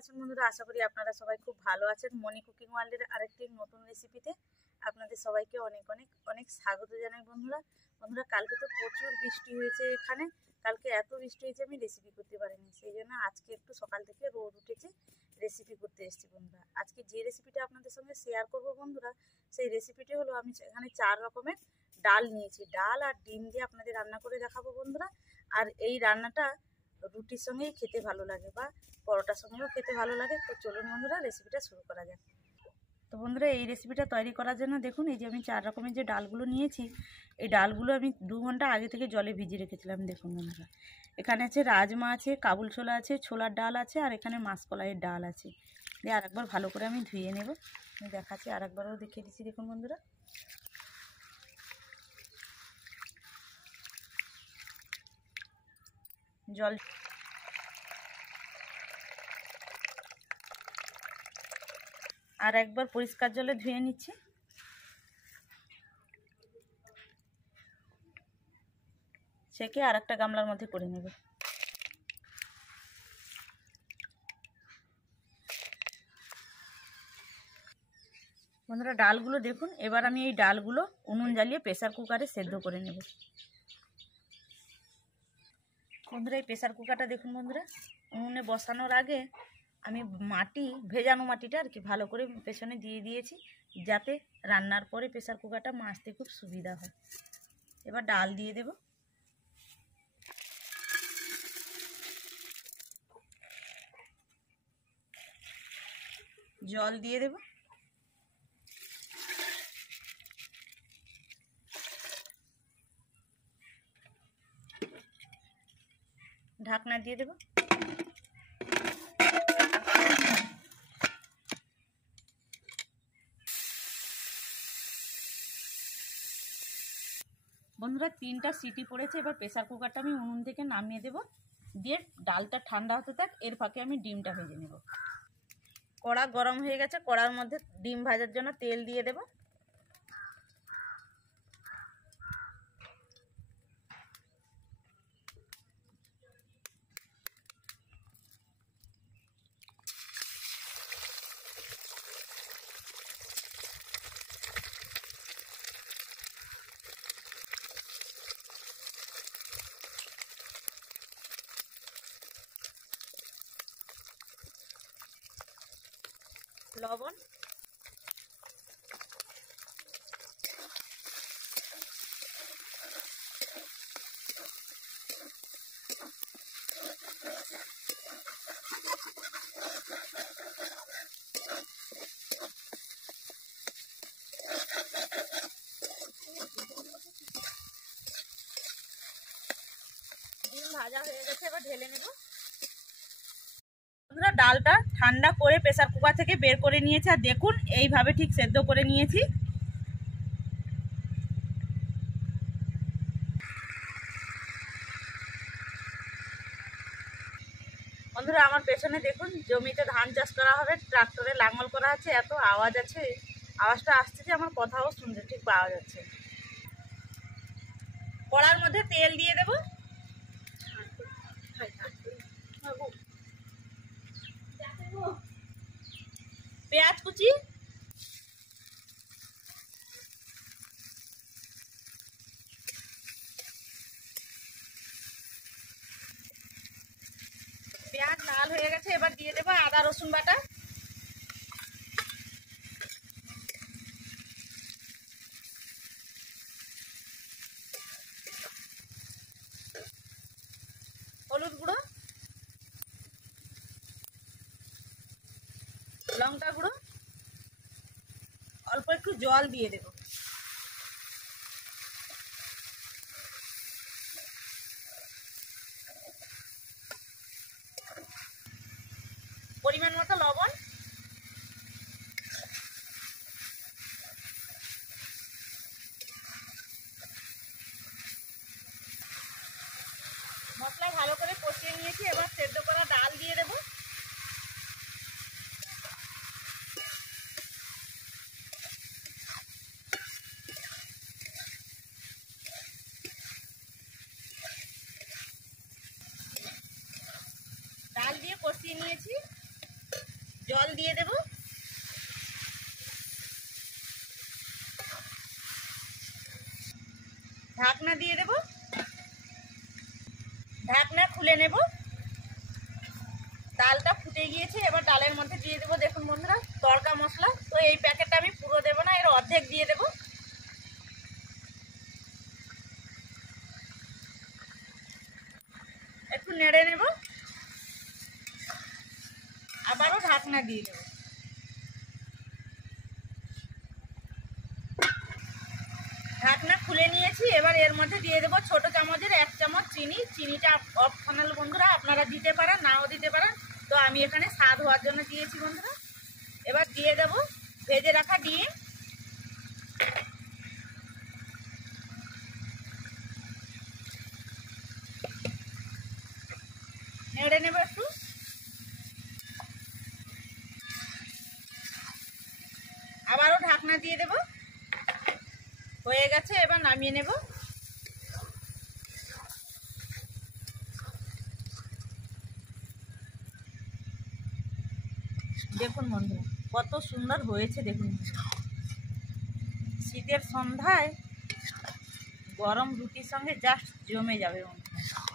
আছেন বন্ধুরা? আশা করি আপনারা সবাই খুব ভালো আছেন। মনি কুকিং ওয়ার্ল্ডের আরেকটি নতুন রেসিপিতে আপনাদের সবাইকে অনেক অনেক অনেক স্বাগত জানাই বন্ধুরা। কালকে তো প্রচুর বৃষ্টি হয়েছে এখানে। কালকে এত বৃষ্টি হয়েছে আমি রেসিপি করতে পারিনি, সেই জন্য আজকে একটু সকাল থেকে রোদ উঠেছে, রেসিপি করতে এসেছি বন্ধুরা। আজকে যে রেসিপিটা আপনাদের সঙ্গে শেয়ার করব বন্ধুরা, সেই রেসিপিটি হলো আমি এখানে 4 রকমের ডাল নিয়েছি। ডাল আর ডিম দিয়ে আপনাদের রান্না করে দেখাবো বন্ধুরা। আর এই রান্নাটা রুটির সঙ্গেই খেতে ভালো লাগে বা পরোটার সঙ্গেও খেতে ভালো লাগে। তো চলুন বন্ধুরা রেসিপিটা শুরু করা যাক। তো বন্ধুরা এই রেসিপিটা তৈরি করার জন্য দেখুন, এই যে আমি 4 রকমের যে ডালগুলো নিয়েছি, এই ডালগুলো আমি 2 ঘন্টা আগে থেকে জলে ভিজিয়ে রেখেছিলাম। দেখুন বন্ধুরা, এখানে আছে রাজমা আছে, কাবুল ছোলা আছে, ছোলার ডাল আছে, আর এখানে মাসকলাইয়ের ডাল আছে। দিয়ে আরেকবার ভালো করে আমি ধুয়ে নেব। আমি দেখাচ্ছি, আরেকবারও দেখিয়ে দিচ্ছি। দেখুন বন্ধুরা, জল আর একবার পরিষ্কার জলে ধুয়ে নিচ্ছি। সেকে আর একটা গামলার মধ্যে করে নেব। বন্ধুরা ডালগুলো দেখুন, এবার আমি এই ডালগুলো উনুন জ্বালিয়ে প্রেসার কুকারে সেদ্ধ করে নেব। বন্ধুরা এই প্রেসার কুকারটা দেখুন বন্ধুরা, উনুনে বসানোর আগে আমি ভেজানো মাটিটা আর কি ভালো করে পেছনে দিয়ে দিয়েছি, যাতে রান্নার পরে প্রেসার কুকারটা মাজতে খুব সুবিধা হয়। এবার ডাল দিয়ে দেব। জল দিয়ে দেব। ঢাকনা দিয়ে দেব। বন্ধুরা 3টা সিটি পড়েছে। এবার প্রেসার কুকারটা আমি উনুন থেকে নামিয়ে দেব। দিয়ে ডালটা ঠান্ডা হতে থাক, এর ফাঁকে আমি ডিমটা ভেজে নেব। কড়া গরম হয়ে গেছে, কড়ার মধ্যে ডিম ভাজার জন্য তেল দিয়ে দেব। লবণ, ডিম ভাজা হয়ে গেছে, এবার ঢেলে নেব। বন্ধুরা ডালটা ঠান্ডা করে প্রেসার কুকার থেকে বের করে নিয়েছি, আর দেখুন এইভাবে ঠিক সেদ্ধ করে নিয়েছি। বন্ধুরা আমার পেছনে দেখুন, জমিতে ধান চাষ করা হবে, ট্রাক্টরে লাঙল করা আছে, এত আওয়াজ আছে, আওয়াজটা আসছে যে আমার কথাও শুনতে ঠিক পাওয়া যাচ্ছে। কড়ার মধ্যে তেল দিয়ে দেব। পেঁয়াজ কুচি, পেঁয়াজ লাল হয়ে গেছে, এবার দিয়ে দেবো আদা রসুন বাটা। হলুদ গুঁড়ো, লঙ্কা গুঁড়ো, অল্প একটু জল দিয়ে দেব। পরিমাণ মতো লবণ, মশলা ভালো করে কষিয়ে নিয়েছি। এবার সেদ্ধ করা ডাল দিয়ে দেব। ডাল দিয়ে কষিয়ে নিয়েছি। জল দিয়ে দেব। ঢাকনা দিয়ে দেব, ঢাকনা খুলে নেব। ডালটা ফুটে গিয়েছে, এবার ডালের মধ্যে দিয়ে দেবো দেখুন বন্ধুরা তড়কা মশলা। তো এই প্যাকেটটা আমি পুরো দেবো না, এর অর্ধেক দিয়ে দেবো। একটু নেড়ে নেব, আবারও ঢাকনা দিয়ে দেবো। ঢাকনা খুলে নিয়েছি, এবার এর মধ্যে দিয়ে দেবো ছোট চামচের 1 চামচ চিনি। চিনিটা অপশনাল বন্ধুরা, আপনারা দিতে পারেন নাও দিতে পারেন, তো আমি এখানে স্বাদ হওয়ার জন্য দিয়েছি বন্ধুরা। এবার দিয়ে দেবো ভেজে রাখা ডিম। নেড়ে নেব একটু। আবারও ঢাকনা দিয়ে দেব। হয়ে গেছে, এবার নামিয়ে নেব। দেখুন বন্ধুরা কত সুন্দর হয়েছে, দেখুন শীতের সন্ধ্যায় গরম রুটির সঙ্গে জাস্ট জমে যাবে বন্ধুরা।